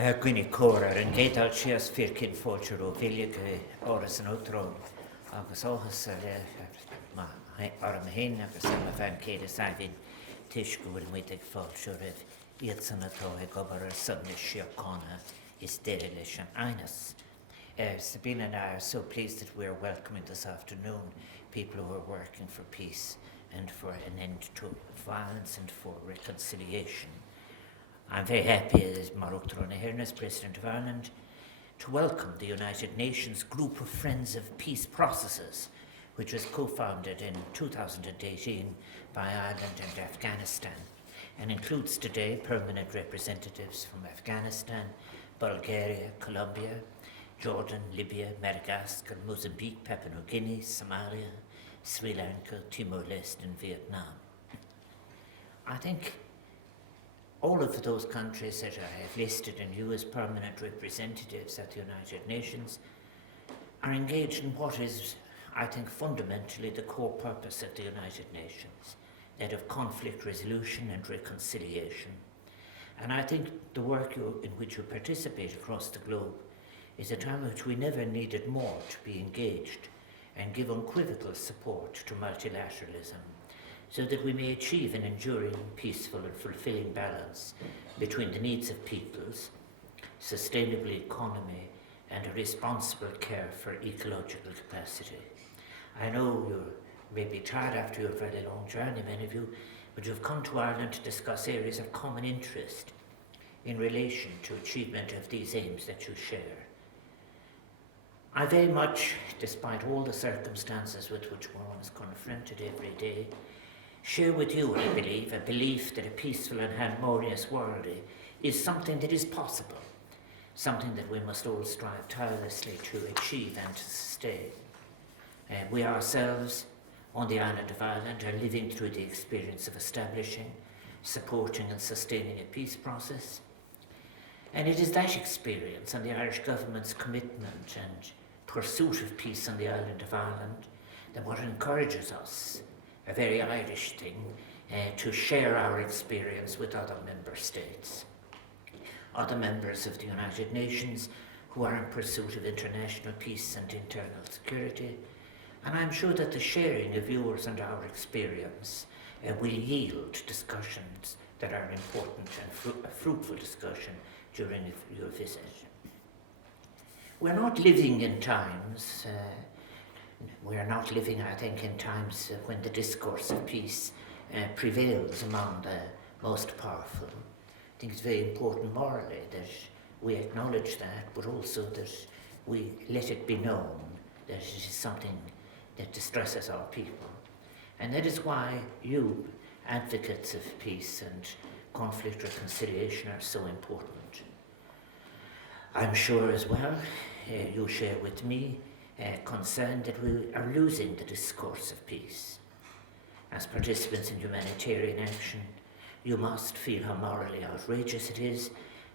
Gwynny Córa yn geidal sias fircyn ffolcher o filig Áras yn Uachtaráin agus áhas ar am hyn agus am a fan ceir a safin tisgwyl wydig ffolcher of iad san atá ag obar ar symni siacana is derilis an Áras. Sabine and I are so pleased that we are welcoming this afternoon people who are working for peace and for an end to violence and for reconciliation. I'm very happy as Uachtaráin here as President of Ireland to welcome the United Nations Group of Friends of Peace Processes, which was co-founded in 2018 by Ireland and Afghanistan and includes today permanent representatives from Afghanistan, Bulgaria, Colombia, Jordan, Libya, Madagascar, Mozambique, Papua New Guinea, Somalia, Sri Lanka, Timor-Leste and Vietnam. I think all of those countries that I have listed and you as permanent representatives at the United Nations are engaged in what is, I think, fundamentally the core purpose of the United Nations, that of conflict resolution and reconciliation. And I think the work in which you participate across the globe is a time in which we never needed more to be engaged and give unequivocal support to multilateralism, so that we may achieve an enduring, peaceful and fulfilling balance between the needs of peoples, sustainable economy and a responsible care for ecological capacity. I know you may be tired after your very long journey, many of you, but you've come to Ireland to discuss areas of common interest in relation to achievement of these aims that you share. I very much, despite all the circumstances with which one is confronted every day, share with you, I believe, a belief that a peaceful and harmonious world is something that is possible, something that we must all strive tirelessly to achieve and to sustain. We ourselves, on the island of Ireland, are living through the experience of establishing, supporting and sustaining a peace process. And it is that experience and the Irish government's commitment and pursuit of peace on the island of Ireland that what encourages us, a very Irish thing, to share our experience with other member states, other members of the United Nations who are in pursuit of international peace and internal security. And I'm sure that the sharing of yours and our experience will yield discussions that are important and a fruitful discussion during your visit. We're not living in times I think, in times when the discourse of peace prevails among the most powerful. I think it's very important morally that we acknowledge that, but also that we let it be known that it is something that distresses our people. And that is why you, advocates of peace and conflict reconciliation, are so important. I'm sure as well you share with me concern that we are losing the discourse of peace. As participants in humanitarian action, you must feel how morally outrageous it is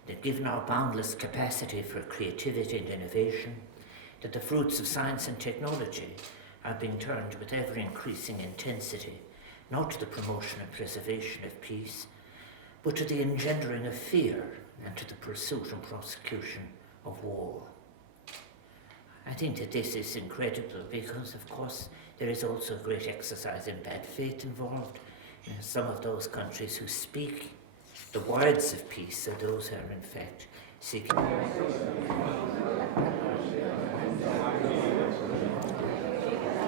that, given our boundless capacity for creativity and innovation, that the fruits of science and technology are being turned with ever-increasing intensity, not to the promotion and preservation of peace, but to the engendering of fear and to the pursuit and prosecution of war. I think that this is incredible because, of course, there is also a great exercise in bad faith involved. Some of those countries who speak the words of peace are those who are in fact seeking.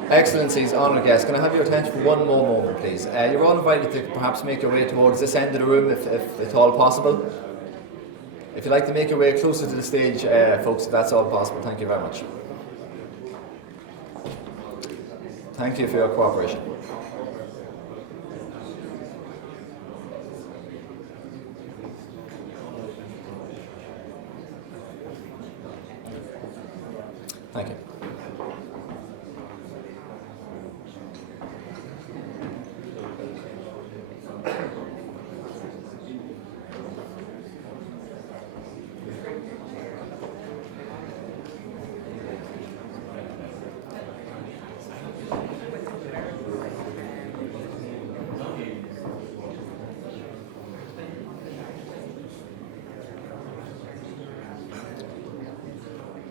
Excellencies, honoured guests, can I have your attention for one more moment, please? You're all invited to perhaps make your way towards this end of the room if at all possible. If you'd like to make your way closer to the stage, folks, if that's all possible, thank you very much. Thank you for your cooperation. Thank you.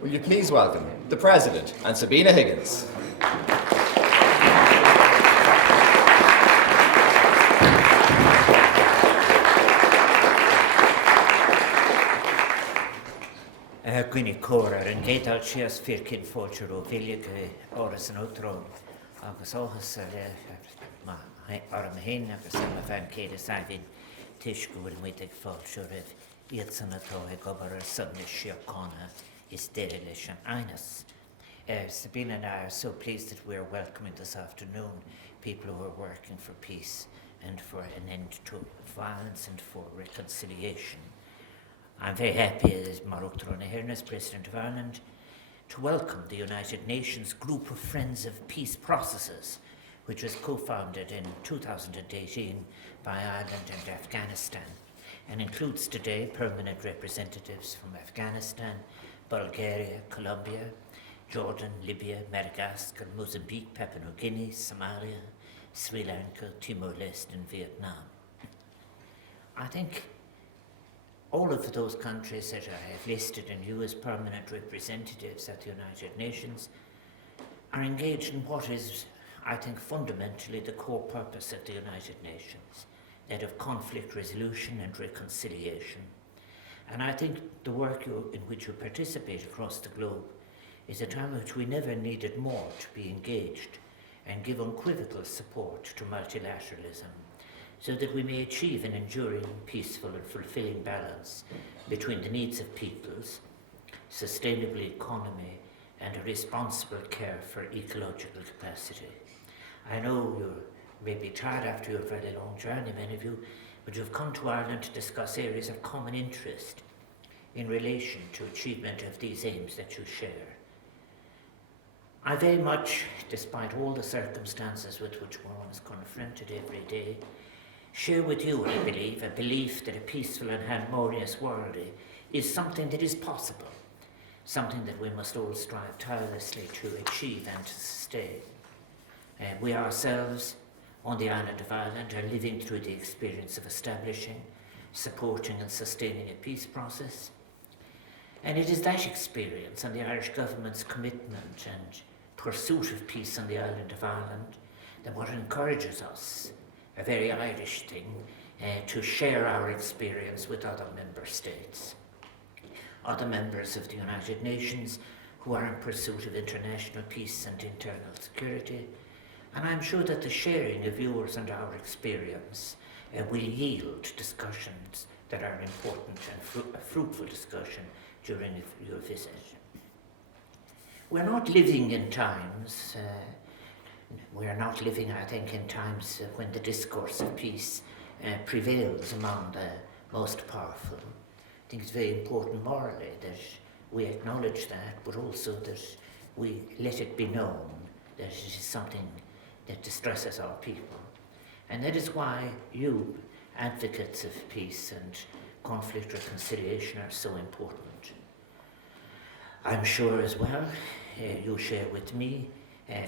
Will you please welcome the President and Sabina Higgins. Gwynny Cora yn geidal sias firkin fólcher o filig Áras yn Uachtaráin agus áhas ar am hyn agus am fan céad saifin tisgwyr mydig fólcher iad san atá gobar ar symnis siacana is dere leis an Áras. Sabina and I are so pleased that we are welcoming this afternoon people who are working for peace and for an end to violence and for reconciliation. I'm very happy as Uachtaráin here as President of Ireland to welcome the United Nations Group of Friends of Peace Processes, which was co-founded in 2018 by Ireland and Afghanistan and includes today permanent representatives from Afghanistan, Bulgaria, Colombia, Jordan, Libya, Madagascar, Mozambique, Papua New Guinea, Somalia, Sri Lanka, Timor-Leste and Vietnam. I think all of those countries that I have listed and you as permanent representatives at the United Nations are engaged in what is, I think, fundamentally the core purpose of the United Nations, that of conflict resolution and reconciliation. And I think the work in which you participate across the globe is a time in which we never needed more to be engaged and give unequivocal support to multilateralism, so that we may achieve an enduring, peaceful and fulfilling balance between the needs of peoples, sustainable economy and a responsible care for ecological capacity. I know you may be tired after your very long journey, many of you, but you've come to Ireland to discuss areas of common interest in relation to achievement of these aims that you share. I very much, despite all the circumstances with which one is confronted every day, share with you, I believe, a belief that a peaceful and harmonious world is something that is possible, something that we must all strive tirelessly to achieve and to sustain. We ourselves, on the island of Ireland, are living through the experience of establishing, supporting and sustaining a peace process. And it is that experience and the Irish government's commitment and pursuit of peace on the island of Ireland that what encourages us, a very Irish thing, to share our experience with other member states, other members of the United Nations who are in pursuit of international peace and internal security. And I'm sure that the sharing of yours and our experience will yield discussions that are important and a fruitful discussion during your visit. We're not living in times I think, in times when the discourse of peace prevails among the most powerful. I think it's very important morally that we acknowledge that, but also that we let it be known that it is something that distresses our people. And that is why you, advocates of peace and conflict reconciliation, are so important. I'm sure as well you share with me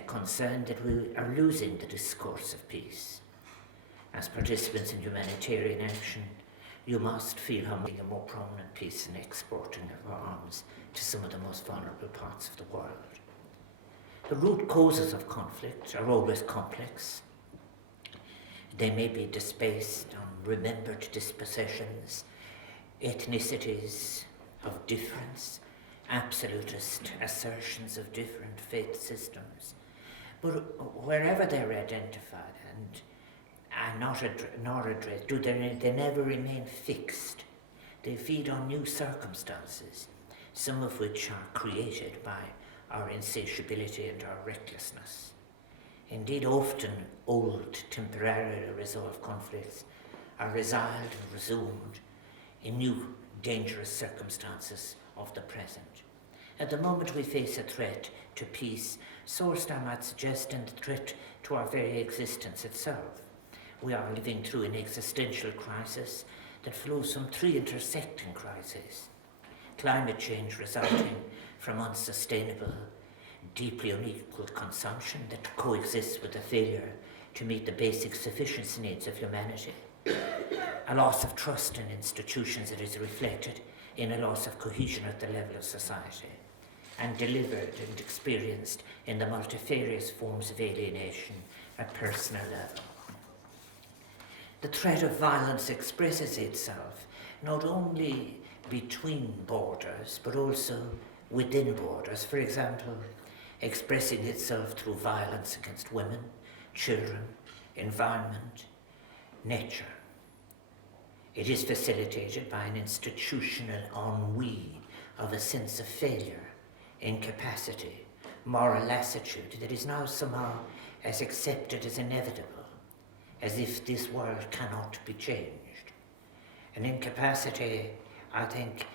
concern that we are losing the discourse of peace. As participants in humanitarian action, you must feel how much a more prominent piece in exporting of arms to some of the most vulnerable parts of the world. The root causes of conflict are always complex. They may be based on remembered dispossessions, ethnicities of difference, absolutist assertions of different faith systems. But wherever they're identified and are not addressed, they never remain fixed. They feed on new circumstances, some of which are created by our insatiability and our recklessness. Indeed, often old, temporarily resolved conflicts are resiled and resumed in new, dangerous circumstances of the present. At the moment we face a threat to peace, sourced, I might suggest, in the threat to our very existence itself. We are living through an existential crisis that flows from three intersecting crises. Climate change resulting from unsustainable, deeply unequal consumption that coexists with the failure to meet the basic sufficiency needs of humanity. A loss of trust in institutions that is reflected in a loss of cohesion at the level of society. and delivered and experienced in the multifarious forms of alienation at personal level. The threat of violence expresses itself not only between borders, but also within borders. For example, expressing itself through violence against women, children, environment, nature. It is facilitated by an institutional ennui of a sense of failure, incapacity, moral lassitude that is now somehow as accepted as inevitable, as if this world cannot be changed. An incapacity, I think,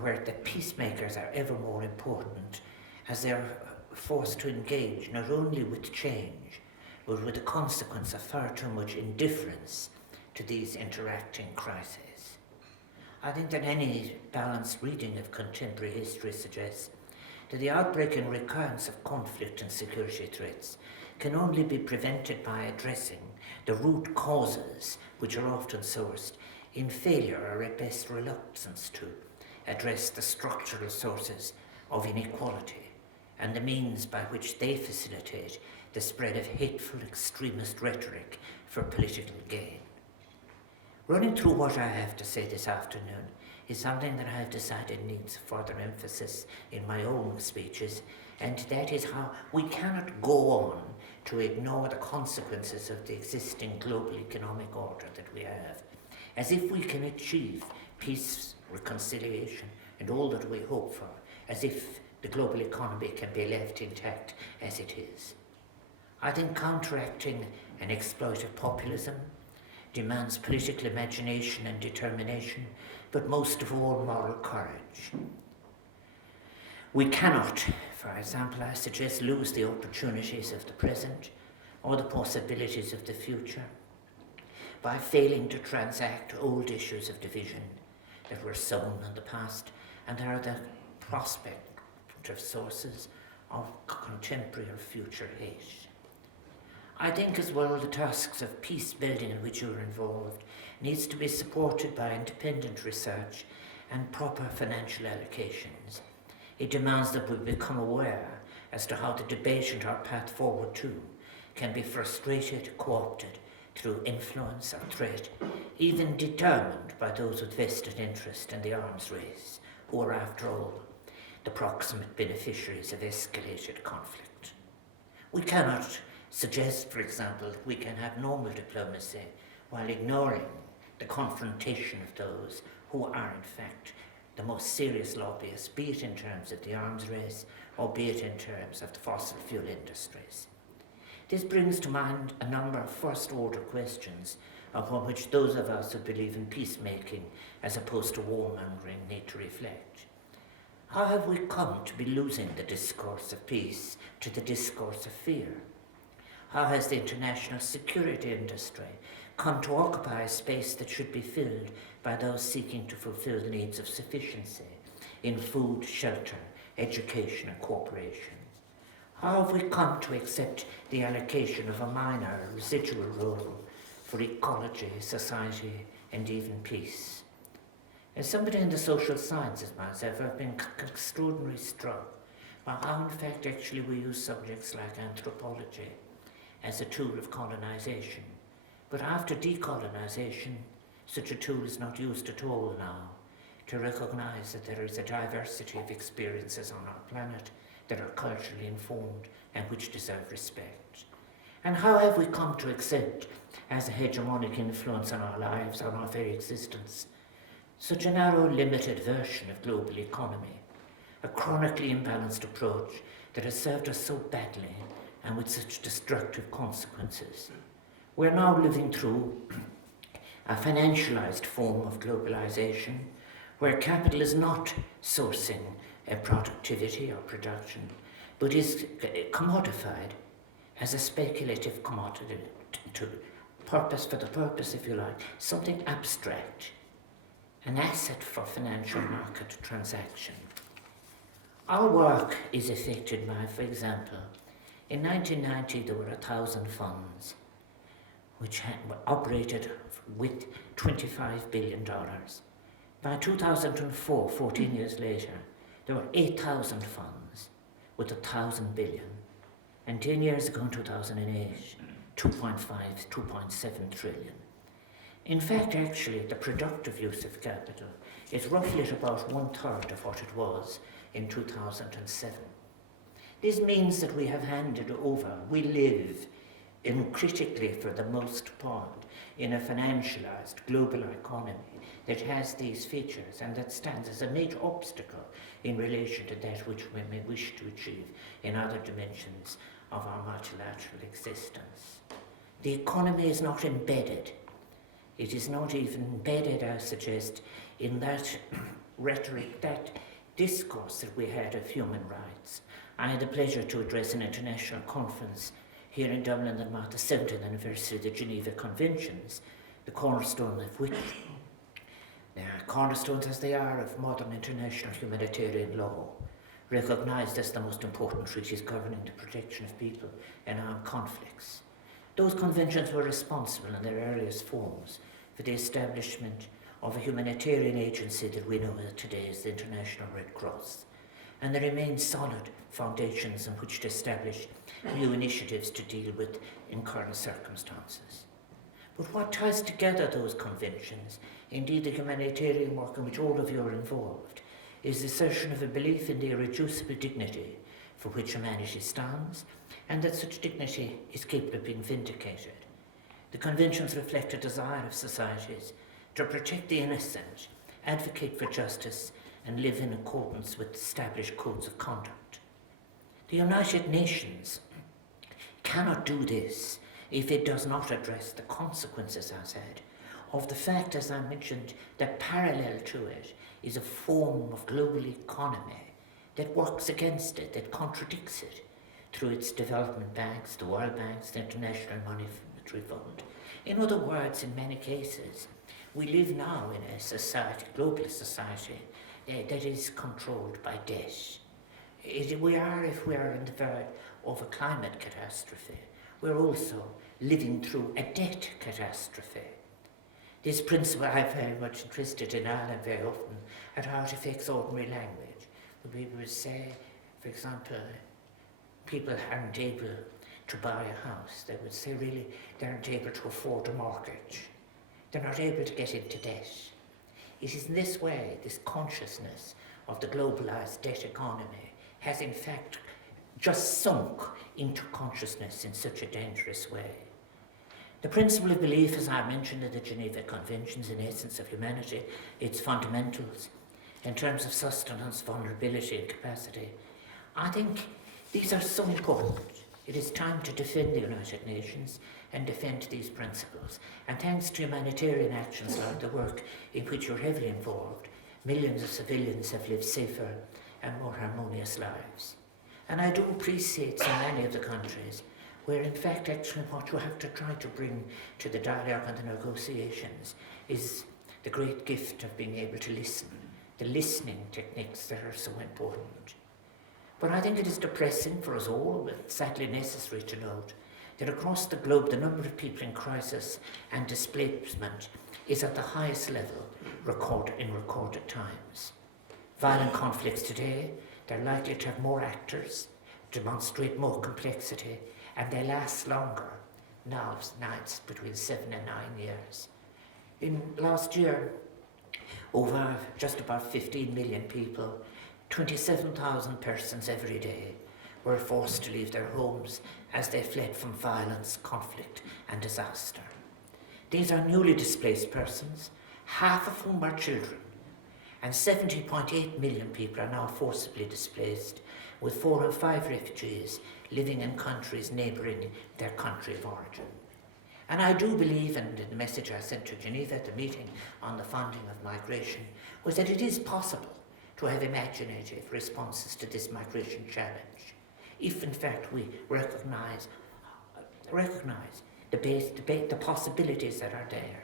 where the peacemakers are ever more important, as they are forced to engage not only with change, but with the consequence of far too much indifference to these interacting crises. I think that any balanced reading of contemporary history suggests that the outbreak and recurrence of conflict and security threats can only be prevented by addressing the root causes, which are often sourced in failure or at best reluctance to address the structural sources of inequality and the means by which they facilitate the spread of hateful extremist rhetoric for political gain. Running through what I have to say this afternoon is something that I have decided needs further emphasis in my own speeches, and that is how we cannot go on to ignore the consequences of the existing global economic order that we have, as if we can achieve peace, reconciliation, and all that we hope for, as if the global economy can be left intact as it is. I think counteracting an exploitive populism demands political imagination and determination, but most of all, moral courage. We cannot, for example, I suggest, lose the opportunities of the present or the possibilities of the future by failing to transact old issues of division that were sown in the past and are the prospective sources of contemporary or future hate. I think as well the tasks of peace building in which you are involved needs to be supported by independent research and proper financial allocations. It demands that we become aware as to how the debate and our path forward too can be frustrated, co-opted through influence or threat, even determined by those with vested interest in the arms race, who are after all the proximate beneficiaries of escalated conflict. We cannot suggest, for example, that we can have normal diplomacy while ignoring the confrontation of those who are in fact the most serious lobbyists, be it in terms of the arms race or be it in terms of the fossil fuel industries. This brings to mind a number of first-order questions upon which those of us who believe in peacemaking as opposed to warmongering need to reflect. How have we come to be losing the discourse of peace to the discourse of fear? How has the international security industry come to occupy a space that should be filled by those seeking to fulfill the needs of sufficiency in food, shelter, education and cooperation? How have we come to accept the allocation of a minor, residual role for ecology, society and even peace? As somebody in the social sciences myself, I've been extraordinarily struck by how in fact actually we use subjects like anthropology as a tool of colonization. But after decolonization, such a tool is not used at all now to recognize that there is a diversity of experiences on our planet that are culturally informed and which deserve respect. And how have we come to accept as a hegemonic influence on our lives, on our very existence, such a narrow, limited version of global economy, a chronically imbalanced approach that has served us so badly and with such destructive consequences? We're now living through a financialized form of globalization where capital is not sourcing productivity or production, but is commodified as a speculative commodity to purpose, for the purpose, if you like, something abstract, an asset for financial market transaction. Our work is affected by, for example, in 1990 there were 1,000 funds which were operated with $25 billion. By 2004, 14 years later, there were 8,000 funds with 1,000 billion. And 10 years ago in 2008, 2.7 trillion. In fact, actually, the productive use of capital is roughly at about 1/3 of what it was in 2007. This means that we have handed over, we live critically for the most part in a financialized global economy that has these features and that stands as a major obstacle in relation to that which we may wish to achieve in other dimensions of our multilateral existence. The economy is not embedded. It is not even embedded, I suggest, in that rhetoric, that discourse that we had of human rights. I had the pleasure to address an international conference here in Dublin that marked the 70th anniversary of the Geneva Conventions, the cornerstone of which, cornerstones as they are of modern international humanitarian law, recognised as the most important treaties governing the protection of people in armed conflicts. Those conventions were responsible in their earliest forms for the establishment of a humanitarian agency that we know today as the International Red Cross, and they remain solid foundations on which to establish new initiatives to deal with in current circumstances. But what ties together those conventions, indeed the humanitarian work in which all of you are involved, is the assertion of a belief in the irreducible dignity for which humanity stands, and that such dignity is capable of being vindicated. The conventions reflect a desire of societies to protect the innocent, advocate for justice, and live in accordance with established codes of conduct. The United Nations cannot do this if it does not address the consequences, as I said, of the fact, as I mentioned, that parallel to it is a form of global economy that works against it, that contradicts it, through its development banks, the World Banks, the International Monetary Fund. In other words, in many cases, we live now in a society, global society, that is controlled by debt. If we are in the verge of a climate catastrophe, we're also living through a debt catastrophe. This principle I'm very much interested in Ireland very often at how it affects ordinary language. When people would say, for example, people aren't able to buy a house, they would say really they aren't able to afford a mortgage. They're not able to get into debt. It is in this way, this consciousness of the globalized debt economy has in fact just sunk into consciousness in such a dangerous way. The principle of belief, as I mentioned in the Geneva Conventions, in the essence of humanity, its fundamentals, in terms of sustenance, vulnerability and capacity, I think these are so important. It is time to defend the United Nations and defend these principles. And thanks to humanitarian actions like the work in which you're heavily involved, millions of civilians have lived safer and more harmonious lives. And I do appreciate so many of the countries where in fact actually what you have to try to bring to the dialogue and the negotiations is the great gift of being able to listen, the listening techniques that are so important. But I think it is depressing for us all, but sadly necessary to note, that across the globe the number of people in crisis and displacement is at the highest level in recorded times. Violent conflicts today, they're likely to have more actors, demonstrate more complexity, and they last longer, now it's between 7 and 9 years. In last year, over just about 15 million people, 27,000 persons every day were forced to leave their homes as they fled from violence, conflict and disaster. These are newly displaced persons, half of whom are children, and 70.8 million people are now forcibly displaced, with 4 or 5 refugees living in countries neighbouring their country of origin. And I do believe, and the message I sent to Geneva at the meeting on the funding of migration, was that it is possible to have imaginative responses to this migration challenge, if in fact we recognise the possibilities that are there.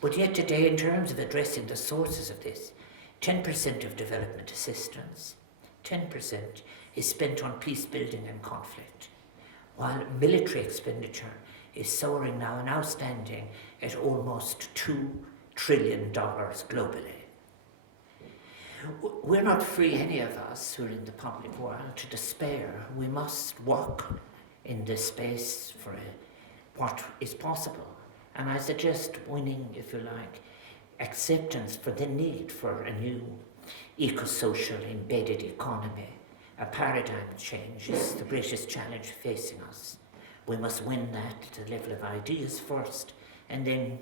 But yet today, in terms of addressing the sources of this, 10% of development assistance, 10% is spent on peace building and conflict, while military expenditure is soaring now standing at almost $2 trillion globally. We're not free, any of us who are in the public world, to despair. We must walk in this space for what is possible. And I suggest winning, if you like, acceptance for the need for a new eco-social embedded economy. A paradigm change is the greatest challenge facing us. We must win that to the level of ideas first, and then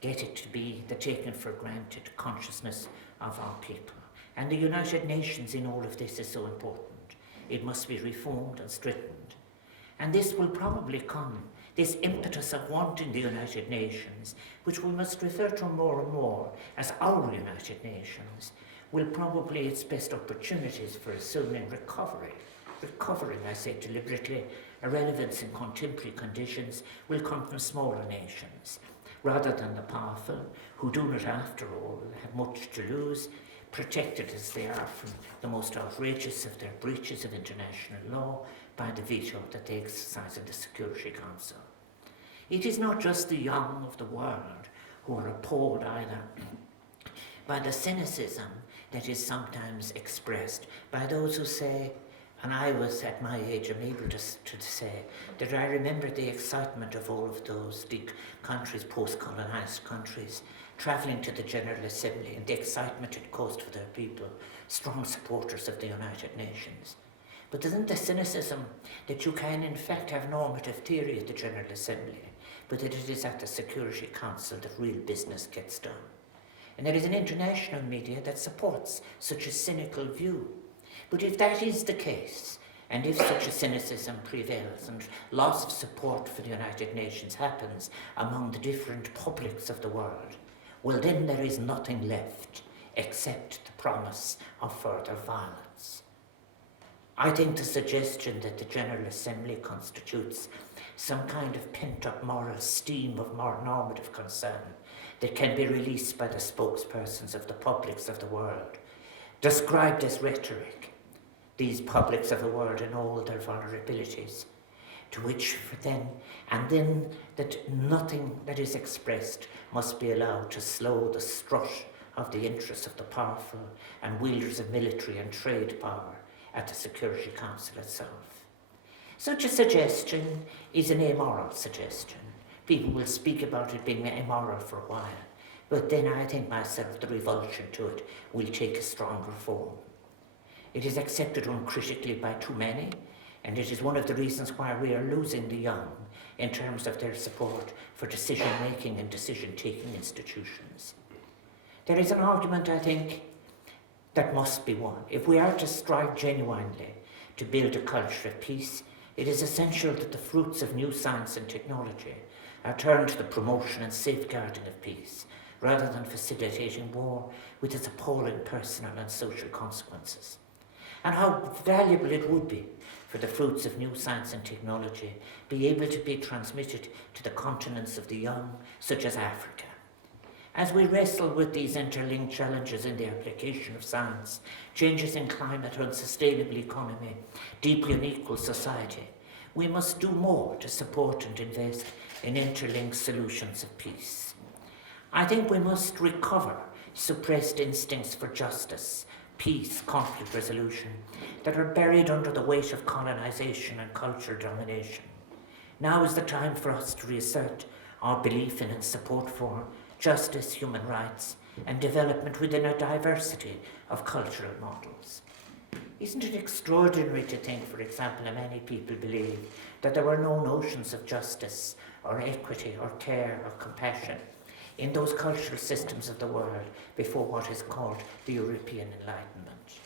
get it to be the taken for granted consciousness of our people. And the United Nations in all of this is so important. It must be reformed and strengthened. And this will probably come, this impetus of wanting the United Nations, which we must refer to more and more as our United Nations, will probably its best opportunities for assuming recovering, I say deliberately, a relevance in contemporary conditions will come from smaller nations, rather than the powerful, who do not, after all, have much to lose, protected as they are from the most outrageous of their breaches of international law by the veto that they exercise in the Security Council. It is not just the young of the world who are appalled either by the cynicism that is sometimes expressed by those who say, and I was at my age, I'm able to say that I remember the excitement of all of those countries, post-colonized countries, travelling to the General Assembly and the excitement it caused for their people, strong supporters of the United Nations. But isn't the cynicism that you can in fact have normative theory at the General Assembly, but that it is at the Security Council that real business gets done? And there is an international media that supports such a cynical view. But if that is the case, and if such a cynicism prevails and loss of support for the United Nations happens among the different publics of the world, well then there is nothing left except the promise of further violence. I think the suggestion that the General Assembly constitutes some kind of pent-up moral steam of more normative concern that can be released by the spokespersons of the publics of the world, described as rhetoric, these publics of the world in all their vulnerabilities, to which then that nothing that is expressed must be allowed to slow the strut of the interests of the powerful and wielders of military and trade power at the Security Council itself. Such a suggestion is an amoral suggestion. People will speak about it being immoral for a while, but then I think myself the revulsion to it will take a stronger form. It is accepted uncritically by too many, and it is one of the reasons why we are losing the young in terms of their support for decision-making and decision-taking institutions. There is an argument, I think, that must be won. If we are to strive genuinely to build a culture of peace, it is essential that the fruits of new science and technology are turned to the promotion and safeguarding of peace, rather than facilitating war with its appalling personal and social consequences. And how valuable it would be for the fruits of new science and technology be able to be transmitted to the continents of the young, such as Africa. As we wrestle with these interlinked challenges in the application of science, changes in climate, unsustainable economy, deeply unequal society, we must do more to support and invest in interlinked solutions of peace. I think we must recover suppressed instincts for justice, peace, conflict resolution that are buried under the weight of colonization and cultural domination. Now is the time for us to reassert our belief in and support for justice, human rights, and development within a diversity of cultural models. Isn't it extraordinary to think, for example, that many people believe that there were no notions of justice or equity or care or compassion in those cultural systems of the world before what is called the European Enlightenment?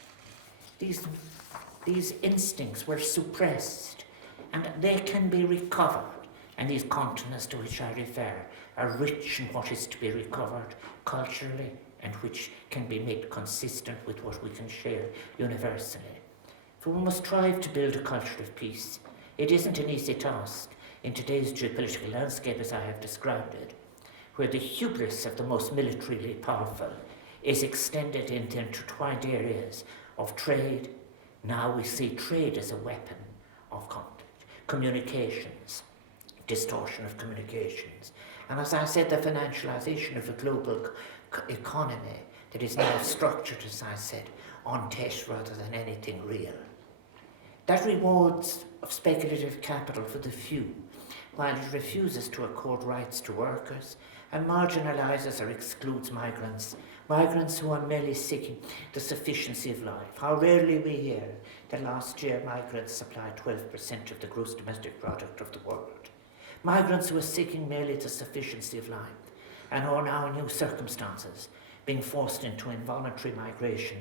These instincts were suppressed, and they can be recovered, and these continents to which I refer are rich in what is to be recovered culturally and which can be made consistent with what we can share universally. For we must strive to build a culture of peace. It isn't an easy task in today's geopolitical landscape as I have described it, where the hubris of the most militarily powerful is extended into intertwined areas of trade. Now we see trade as a weapon of conflict, communications, distortion of communications. And as I said, the financialization of a global economy that is now structured, as I said, on debt rather than anything real. That rewards of speculative capital for the few, while it refuses to accord rights to workers and marginalises or excludes migrants who are merely seeking the sufficiency of life. How rarely we hear that last year migrants supplied 12% of the gross domestic product of the world. Migrants who are seeking merely the sufficiency of life and who are now in new circumstances being forced into involuntary migration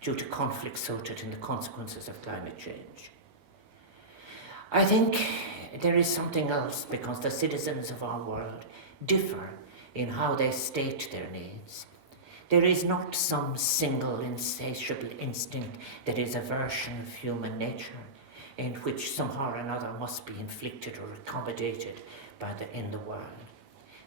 due to conflicts rooted in the consequences of climate change. I think there is something else because the citizens of our world differ in how they state their needs. There is not some single insatiable instinct that is a version of human nature in which somehow or another must be inflicted or accommodated in the world.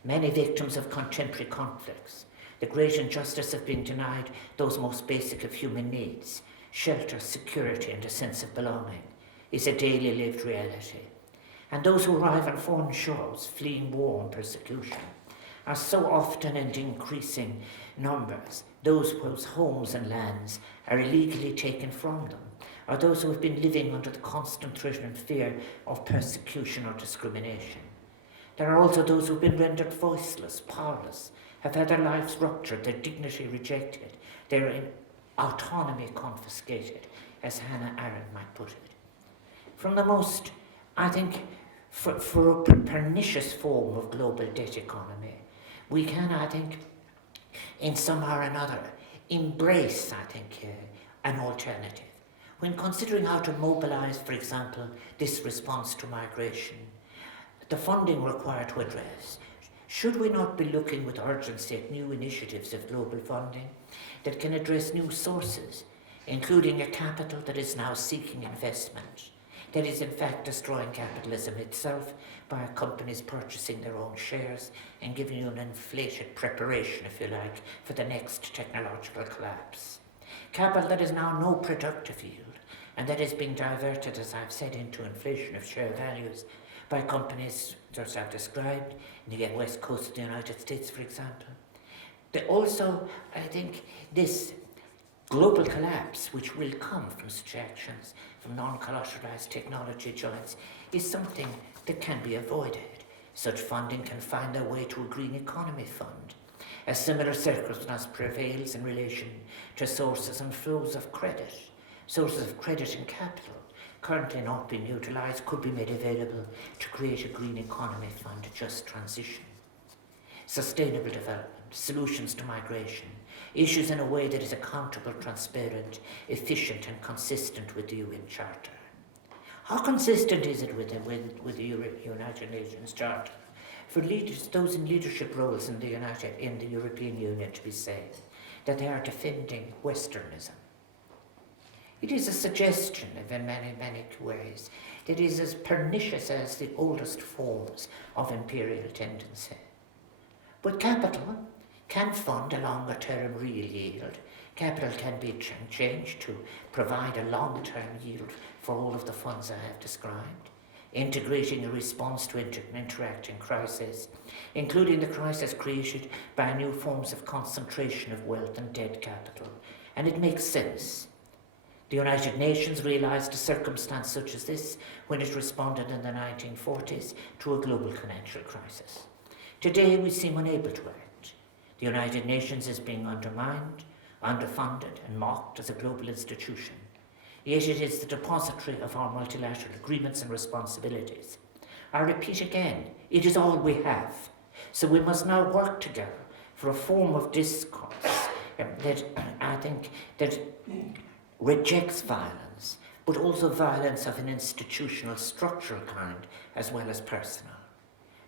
Many victims of contemporary conflicts, the great injustice of being denied those most basic of human needs, shelter, security, and a sense of belonging, is a daily lived reality. And those who arrive on foreign shores, fleeing war and persecution, are so often and increasing numbers those whose homes and lands are illegally taken from them, or those who have been living under the constant threat and fear of persecution or discrimination. There are also those who have been rendered voiceless, powerless, have had their lives ruptured, their dignity rejected, their autonomy confiscated, as Hannah Arendt might put it. From the most, I think, for a pernicious form of global debt economy, we can, I think, in some or another, embrace, I think, an alternative. When considering how to mobilize, for example, this response to migration, the funding required to address, should we not be looking with urgency at new initiatives of global funding that can address new sources, including a capital that is now seeking investment, that is in fact destroying capitalism itself by companies purchasing their own shares and giving you an inflated preparation, if you like, for the next technological collapse. Capital that is now no productive yield and that is being diverted, as I've said, into inflation of share values by companies, as I've described, in the west coast of the United States, for example. Also, I think this global collapse, which will come from such actions, from non-collateralized technology joints, is something that can be avoided. Such funding can find their way to a green economy fund. A similar circumstance prevails in relation to sources and flows of credit. Sources of credit and capital currently not being utilised could be made available to create a green economy fund, just transition. Sustainable development, solutions to migration, issues in a way that is accountable, transparent, efficient and consistent with the UN Charter. How consistent is it with the United Nations Charter for leaders, those in leadership roles in the European Union to be saying that they are defending Westernism? It is a suggestion in many, many ways that is as pernicious as the oldest forms of imperial tendency. But capital can fund a longer term real yield. Capital can be changed to provide a long-term yield for all of the funds I have described, integrating a response to interacting crises, including the crisis created by new forms of concentration of wealth and dead capital. And it makes sense. The United Nations realised a circumstance such as this when it responded in the 1940s to a global financial crisis. Today we seem unable to act. The United Nations is being undermined, underfunded and mocked as a global institution. Yet it is the depository of our multilateral agreements and responsibilities. I repeat again, it is all we have. So we must now work together for a form of discourse that I think that rejects violence, but also violence of an institutional, structural kind as well as personal.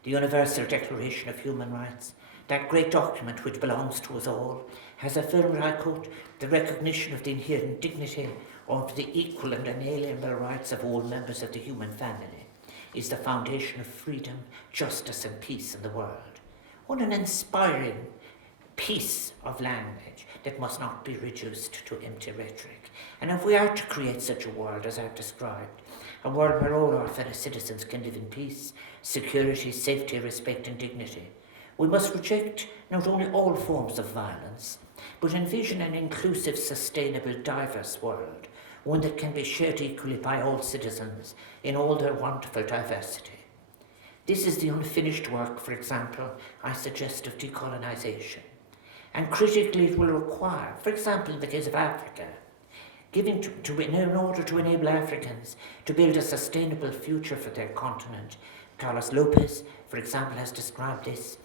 The Universal Declaration of Human Rights, that great document which belongs to us all, has affirmed, I quote, the recognition of the inherent dignity of the equal and inalienable rights of all members of the human family is the foundation of freedom, justice and peace in the world. What an inspiring piece of language that must not be reduced to empty rhetoric. And if we are to create such a world as I've described, a world where all our fellow citizens can live in peace, security, safety, respect and dignity, We must reject not only all forms of violence, but envision an inclusive, sustainable, diverse world, one that can be shared equally by all citizens in all their wonderful diversity. This is the unfinished work, for example, I suggest, of decolonisation. And critically it will require, for example in the case of Africa, in order to enable Africans to build a sustainable future for their continent. Carlos Lopez, for example, has described this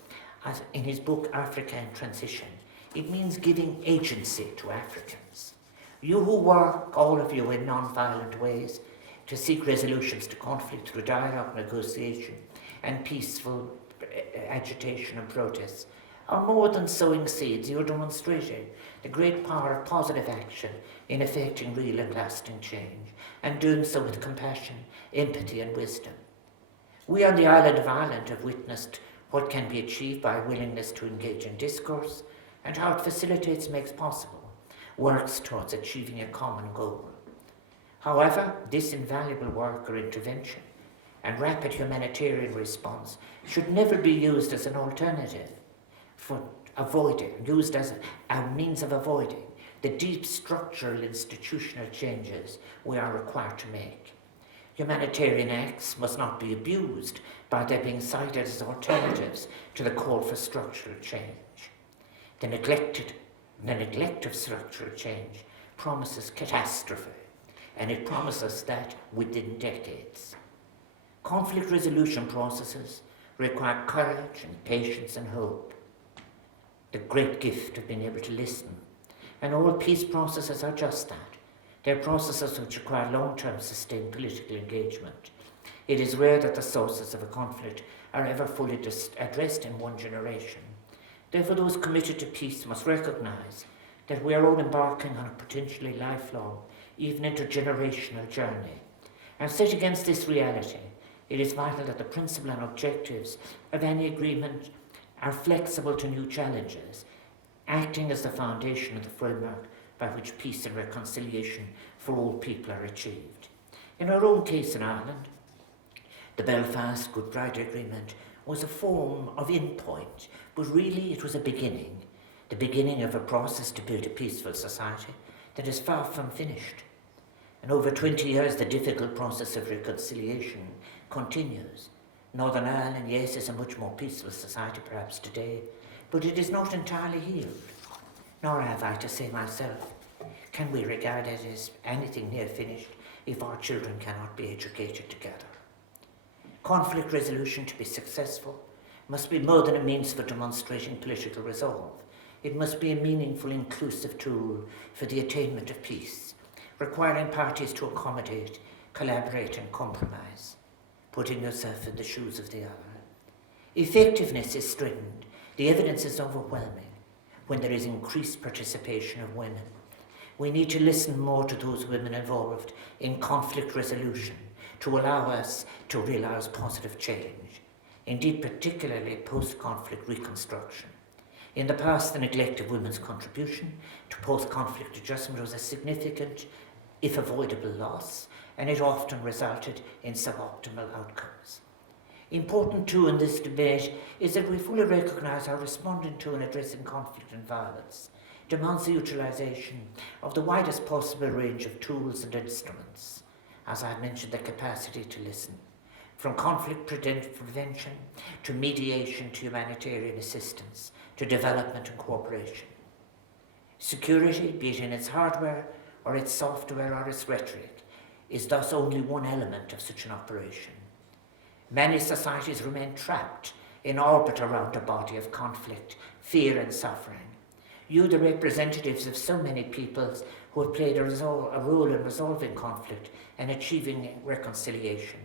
as in his book Africa in Transition. It means giving agency to Africans. You who work, all of you, in non-violent ways to seek resolutions to conflict through dialogue, negotiation, and peaceful agitation and protest, are more than sowing seeds. You're demonstrating the great power of positive action in effecting real and lasting change, and doing so with compassion, empathy, and wisdom. We on the island of Ireland have witnessed what can be achieved by a willingness to engage in discourse, and how it facilitates, makes possible, works towards achieving a common goal. However, this invaluable work or intervention and rapid humanitarian response should never be used as an alternative for used as a means of avoiding the deep structural institutional changes we are required to make. Humanitarian acts must not be abused by their being cited as alternatives to the call for structural change. The neglect of structural change promises catastrophe, and it promises that within decades. Conflict resolution processes require courage and patience and hope, the great gift of being able to listen. And all peace processes are just that. They're processes which require long-term sustained political engagement. It is rare that the sources of a conflict are ever fully addressed in one generation. Therefore, those committed to peace must recognise that we are all embarking on a potentially lifelong, even intergenerational journey. And set against this reality, it is vital that the principle and objectives of any agreement are flexible to new challenges, acting as the foundation of the framework by which peace and reconciliation for all people are achieved. In our own case in Ireland, the Belfast Good Friday Agreement was a form of endpoint, but really it was the beginning of a process to build a peaceful society that is far from finished. And over 20 years, the difficult process of reconciliation continues. Northern Ireland, yes, is a much more peaceful society perhaps today, but it is not entirely healed. Nor have I to say myself, can we regard it as anything near finished if our children cannot be educated together? Conflict resolution, to be successful, must be more than a means for demonstrating political resolve. It must be a meaningful, inclusive tool for the attainment of peace, requiring parties to accommodate, collaborate, and compromise, putting yourself in the shoes of the other. Effectiveness is strengthened. The evidence is overwhelming when there is increased participation of women. We need to listen more to those women involved in conflict resolution to allow us to realise positive change, indeed particularly post-conflict reconstruction. In the past, the neglect of women's contribution to post-conflict adjustment was a significant, if avoidable, loss, and it often resulted in suboptimal outcomes. Important too in this debate is that we fully recognise our responding to and addressing conflict and violence demands the utilisation of the widest possible range of tools and instruments. As I mentioned, the capacity to listen, from conflict prevention to mediation to humanitarian assistance to development and cooperation. Security, be it in its hardware or its software or its rhetoric, is thus only one element of such an operation. Many societies remain trapped in orbit around a body of conflict, fear and suffering. You, the representatives of so many peoples who have played a role in resolving conflict and achieving reconciliation,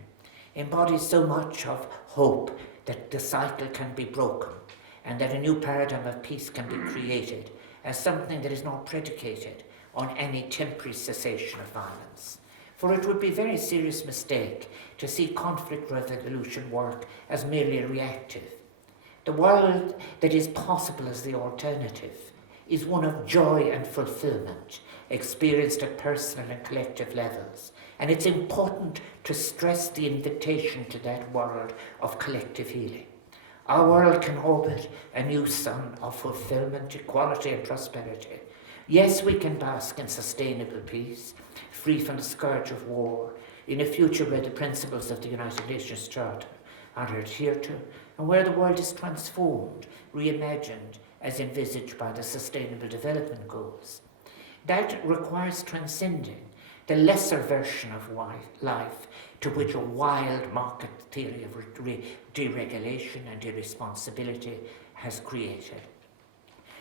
embody so much of hope that the cycle can be broken and that a new paradigm of peace can be created as something that is not predicated on any temporary cessation of violence. For it would be a very serious mistake to see conflict resolution work as merely reactive. The world that is possible as the alternative is one of joy and fulfillment, experienced at personal and collective levels. And it's important to stress the invitation to that world of collective healing. Our world can orbit a new sun of fulfillment, equality and prosperity. Yes, we can bask in sustainable peace, free from the scourge of war, in a future where the principles of the United Nations Charter are adhered to, and where the world is transformed, reimagined, as envisaged by the Sustainable Development Goals. That requires transcending the lesser version of life to which a wild market theory of deregulation and irresponsibility has created.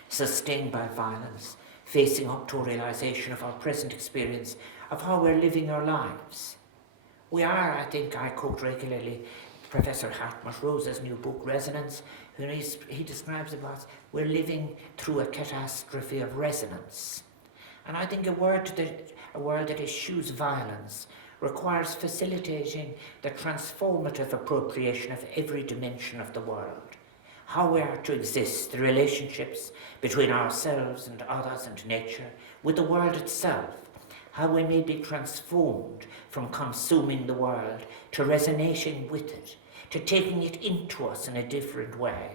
Sustained by violence, facing up to a realization of our present experience of how we're living our lives. We are, I think, I quote regularly Professor Hartmut Rosa's new book, Resonance, who he describes it as we're living through a catastrophe of resonance. And I think a world that eschews violence requires facilitating the transformative appropriation of every dimension of the world. How we are to exist, the relationships between ourselves and others and nature, with the world itself, how we may be transformed from consuming the world to resonating with it, to taking it into us in a different way.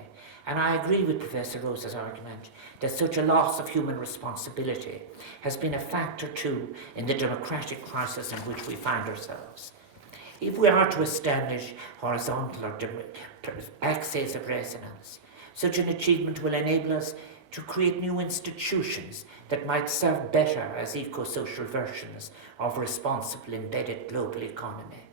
And I agree with Professor Rosa's argument that such a loss of human responsibility has been a factor too in the democratic crisis in which we find ourselves. If we are to establish horizontal or axes of resonance, such an achievement will enable us to create new institutions that might serve better as eco-social versions of responsible embedded global economy.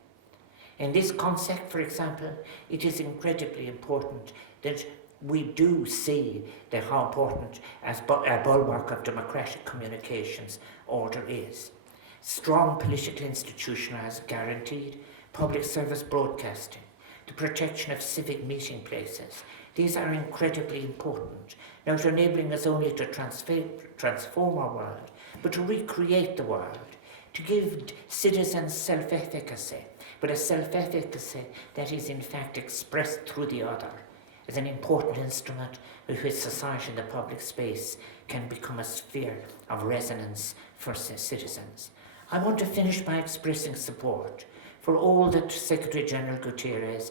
In this concept, for example, it is incredibly important that we do see how important as a bulwark of democratic communications order is. Strong political institutionalized guaranteed public service broadcasting, the protection of civic meeting places. These are incredibly important, not enabling us only to transform our world, but to recreate the world, to give citizens self-efficacy, but a self-efficacy that is in fact expressed through the other, as an important instrument with which society and the public space can become a sphere of resonance for citizens. I want to finish by expressing support for all that Secretary General Guterres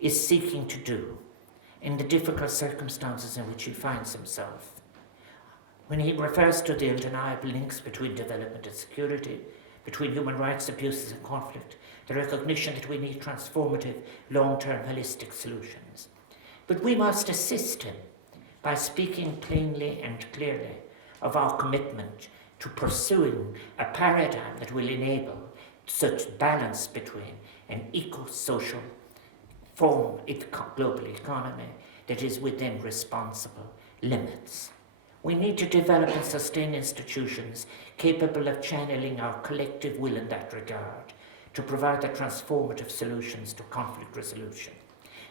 is seeking to do in the difficult circumstances in which he finds himself. When he refers to the undeniable links between development and security, between human rights abuses and conflict, the recognition that we need transformative, long-term, holistic solutions. But we must assist him by speaking plainly and clearly of our commitment to pursuing a paradigm that will enable such balance between an eco-social form global economy that is within responsible limits. We need to develop and sustain institutions capable of channeling our collective will in that regard to provide the transformative solutions to conflict resolution.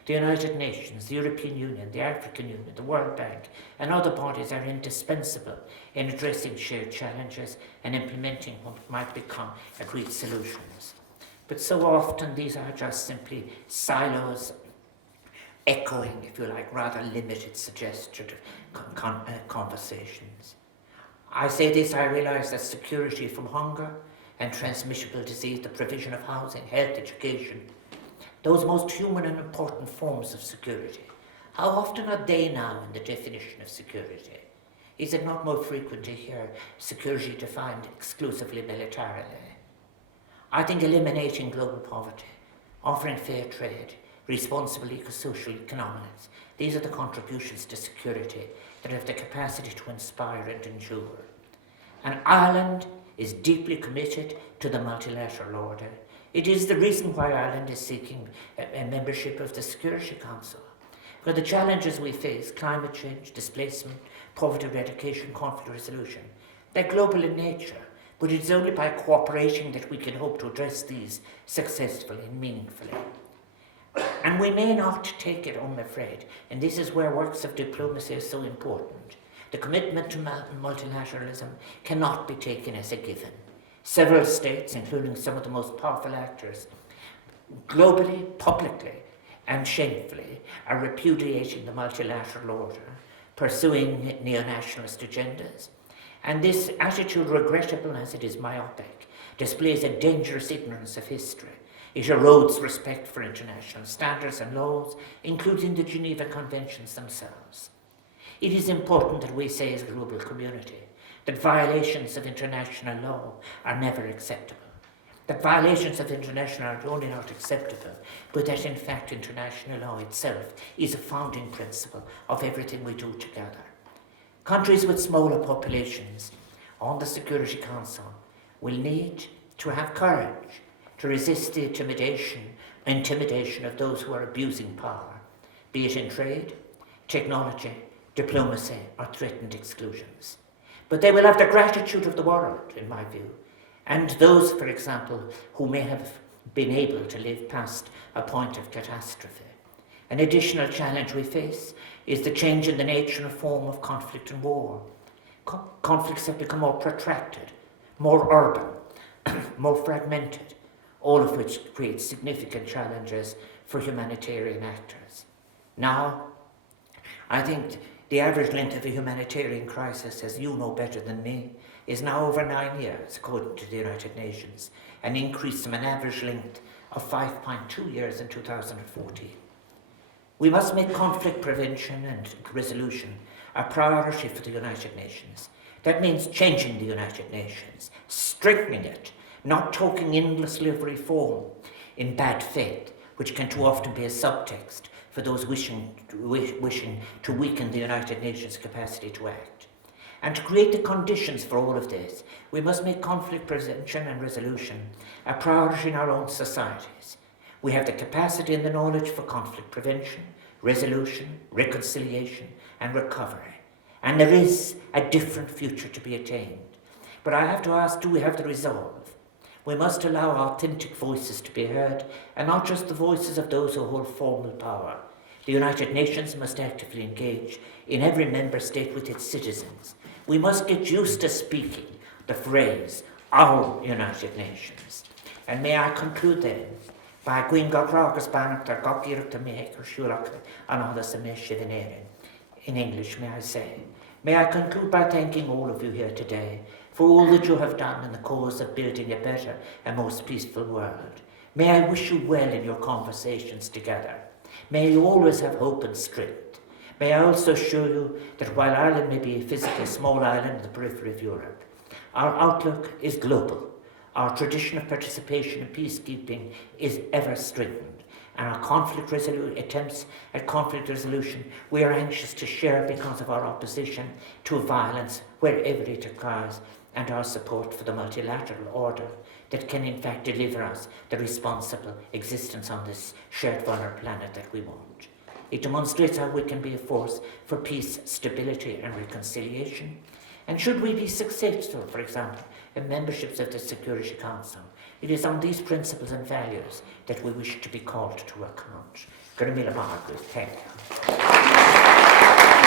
The United Nations, the European Union, the African Union, the World Bank, and other bodies are indispensable in addressing shared challenges and implementing what might become agreed solutions. But so often these are just simply silos, echoing, if you like, rather limited suggested conversations. I say this, I realize that security from hunger and transmissible disease, the provision of housing, health, education, those most human and important forms of security, how often are they now in the definition of security? Is it not more frequent to hear security defined exclusively militarily? I think eliminating global poverty, offering fair trade, responsible eco-social economics, these are the contributions to security that have the capacity to inspire and endure. And Ireland is deeply committed to the multilateral order. It is the reason why Ireland is seeking a membership of the Security Council. For the challenges we face, climate change, displacement, poverty eradication, conflict resolution, they're global in nature, but it's only by cooperating that we can hope to address these successfully and meaningfully. And we may not take it, I'm afraid, and this is where works of diplomacy is so important. The commitment to multilateralism cannot be taken as a given. Several states, including some of the most powerful actors, globally, publicly, and shamefully, are repudiating the multilateral order, pursuing neo-nationalist agendas. And this attitude, regrettable as it is myopic, displays a dangerous ignorance of history, It erodes respect for international standards and laws, including the Geneva Conventions themselves. It is important that we say as a global community that violations of international law are never acceptable. That violations of international law are only not acceptable, but that in fact international law itself is a founding principle of everything we do together. Countries with smaller populations on the Security Council will need to have courage to resist the intimidation of those who are abusing power, be it in trade, technology, diplomacy, or threatened exclusions. But they will have the gratitude of the world, in my view, and those, for example, who may have been able to live past a point of catastrophe. An additional challenge we face is the change in the nature and form of conflict and war. Conflicts have become more protracted, more urban, more fragmented, all of which creates significant challenges for humanitarian actors. Now, I think the average length of a humanitarian crisis, as you know better than me, is now over 9 years, according to the United Nations, an increase from an average length of 5.2 years in 2014. We must make conflict prevention and resolution a priority for the United Nations. That means changing the United Nations, strengthening it, not talking endlessly of reform in bad faith, which can too often be a subtext for those wishing to weaken the United Nations' capacity to act. And to create the conditions for all of this, we must make conflict prevention and resolution a priority in our own societies. We have the capacity and the knowledge for conflict prevention, resolution, reconciliation, and recovery. And there is a different future to be attained. But I have to ask, do we have the resolve? We must allow authentic voices to be heard, and not just the voices of those who hold formal power. The United Nations must actively engage in every member state with its citizens. We must get used to speaking the phrase, our United Nations. And may I conclude then by going in English, may I say. May I conclude by thanking all of you here today for all that you have done in the cause of building a better and most peaceful world. May I wish you well in your conversations together. May you always have hope and strength. May I also assure you that while Ireland may be a physically small island in the periphery of Europe, our outlook is global. Our tradition of participation in peacekeeping is ever strengthened, and our attempts at conflict resolution we are anxious to share because of our opposition to violence wherever it occurs, and our support for the multilateral order that can in fact deliver us the responsible existence on this shared vulnerable planet that we want. It demonstrates how we can be a force for peace, stability, and reconciliation. And should we be successful, for example, in memberships of the Security Council, it is on these principles and values that we wish to be called to account. Thank you.